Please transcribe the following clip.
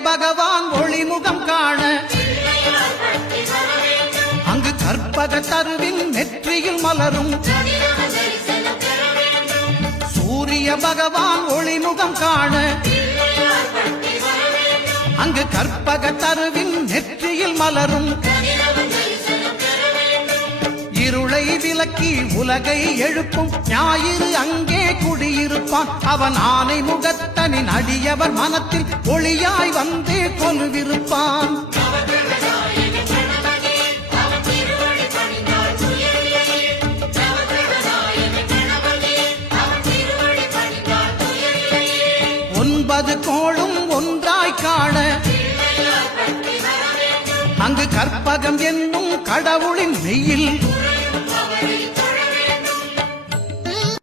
பகவான் ஒளிமுகம் காண அங்கு கற்பக தருவின் நெற்றியில் மலரும் சூரிய பகவான் ஒளிமுகம் காண அங்கு கற்பக தருவின் நெற்றியில் மலரும் இருளை விலக்கி உலகை எழுப்பும் ஞாயிறு அங்கே குடியிருப்பான் அவன் ஆனை முகத்தனின் அடியவர் மனத்தில் ஒளியாய் வந்து கொலுவிருப்பான் ஒன்பது கோளும் ஒன்றாய் காண அங்கு கற்பகம் என்னும் கடவுளின் மெய்யில்